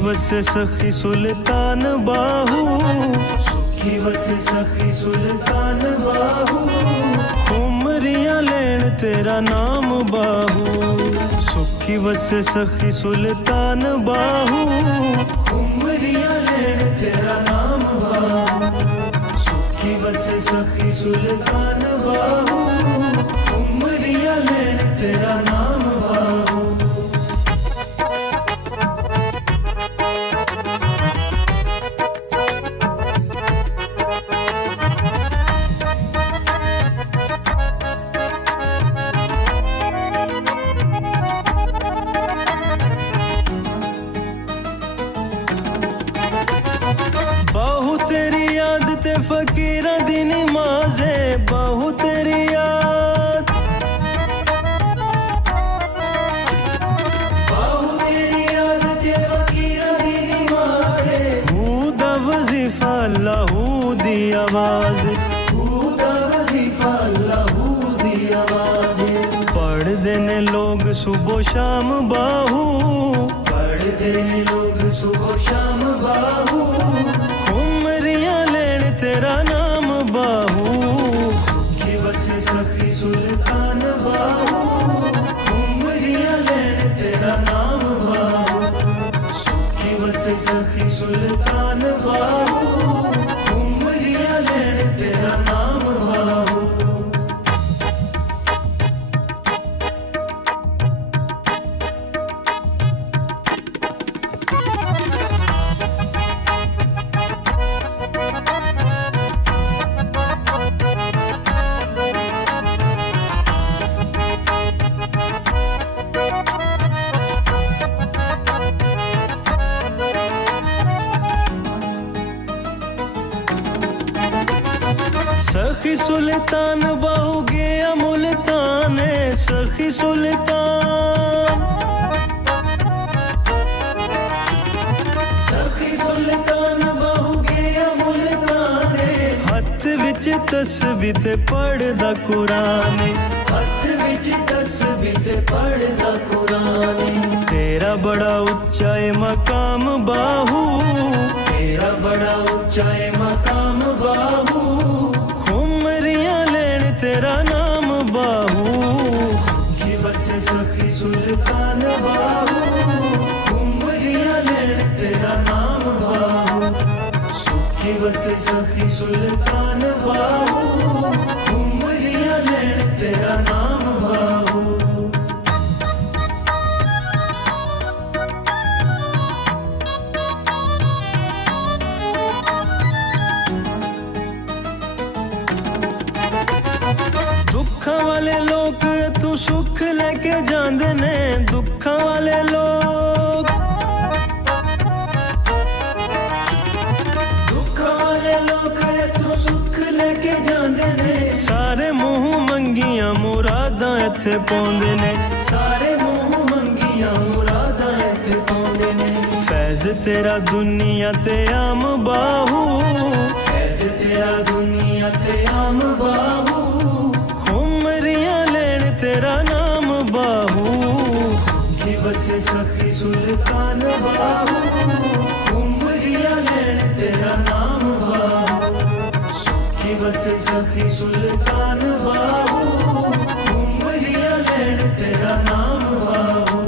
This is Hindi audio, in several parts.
वसे सखी सुल्तान बाहू, सुखी वसे सखी सुल्तान बाहू, उमरियां लेन तेरा नाम बाहू। सुखी वसे सखी सुल्तान बाहू, उमरियां लेन तेरा नाम बाहू। सुखी वसे सखी सुल्तान बाहू, उमरियां लेन तेरा नाम बाहू। बाहू तेरी याद ते फकीरा दी नमाज़े, बाहू तेरी याद, बाहू तेरी याद ते फकीरा दी नमाज़े, हू दा वजीफा लहू दी आवाज़, हू दा वजीफा लहू दी आवाज़। पढ़दे ने लोग सुबह शाम बाहू, पढ़दे ने लोग सुबह शाम बाहू, उमरियां लेन तेरा नाम बाहू। सुखी वसे सखी सुल्तान बाहू, उमरियां लेन तेरा नाम बाहू। सुखी वसे सखी सुल्तान बाहू, उमरियां लेन तेरा नाम बाहू। सखी सुल्तान बाहू गया मुल्तान, सखी सुल्तान, सखी सुल्तान बाहू गया मुल्तान, हथ विच तस्बीह ते पढ़दा कुरान, हथ विच तस्बीह ते पढ़दा कुरान। तेरा बड़ा उच्चा है मकाम बाहू, तेरा बड़ा ऊंचा है मकाम बाहू, उमरियां लेन तेरा नाम बाहू। सुखी वसे सखी सुल्तान बाहू, उमरियां लेन तेरा नाम बाहू। सुखी वसे सखी सुल्तान बाहू, उमरियां लेन तेरा नाम बाहू। दुखा वाले लोग तू सुख लेके जांदे ने, दुखा वाले लोग, दुख वाले लोग तू सुख लेके जांदे ने, सारे मुंह मंगियां मुरादां इत्थे पौंदे ने। सारे मुंह मंगियां मुरादां इत्थे पाउंदे ने। फैज तेरा दुनिया ते आम बाहू, फैज़ तेरा दुनिया ते आम बाहू, उमरियां लेन तेरा नाम बाहू। सुखी वसे सखी सुल्तान बाहू, उमरियां लेन तेरा नाम बाहू। सुखी वसे सखी सुल्तान बाहू, उमरियां लेन तेरा नाम बाहू।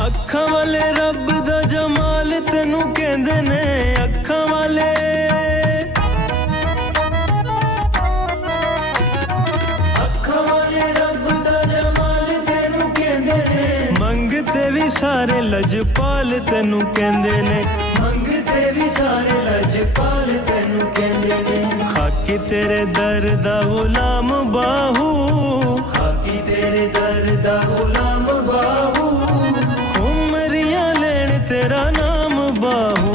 अखा वाले रब दा जमाल तेनू कहंदे ने, अखा वाले, अखा वाले रब दा जमाल तेनू कहंदे ने, मंगते भी सारे लजपाल तेनू कहंदे ने। मंगते भी सारे लजपाल तेनू कहंदे ने। खाकी तेरे दर दा गुलाम बाहू, खाकी तेरे दर दा गुलाम बाहू, उमरियां लेन तेरा नाम बाहू।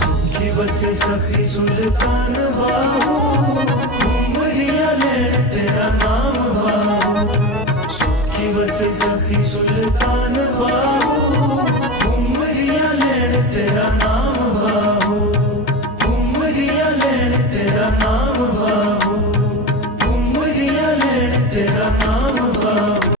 सुखी वसे सखी सुल्तान बाहू, उमरियां लेन तेरा नाम बाहू। सुखी से सखी सुल्तान बाग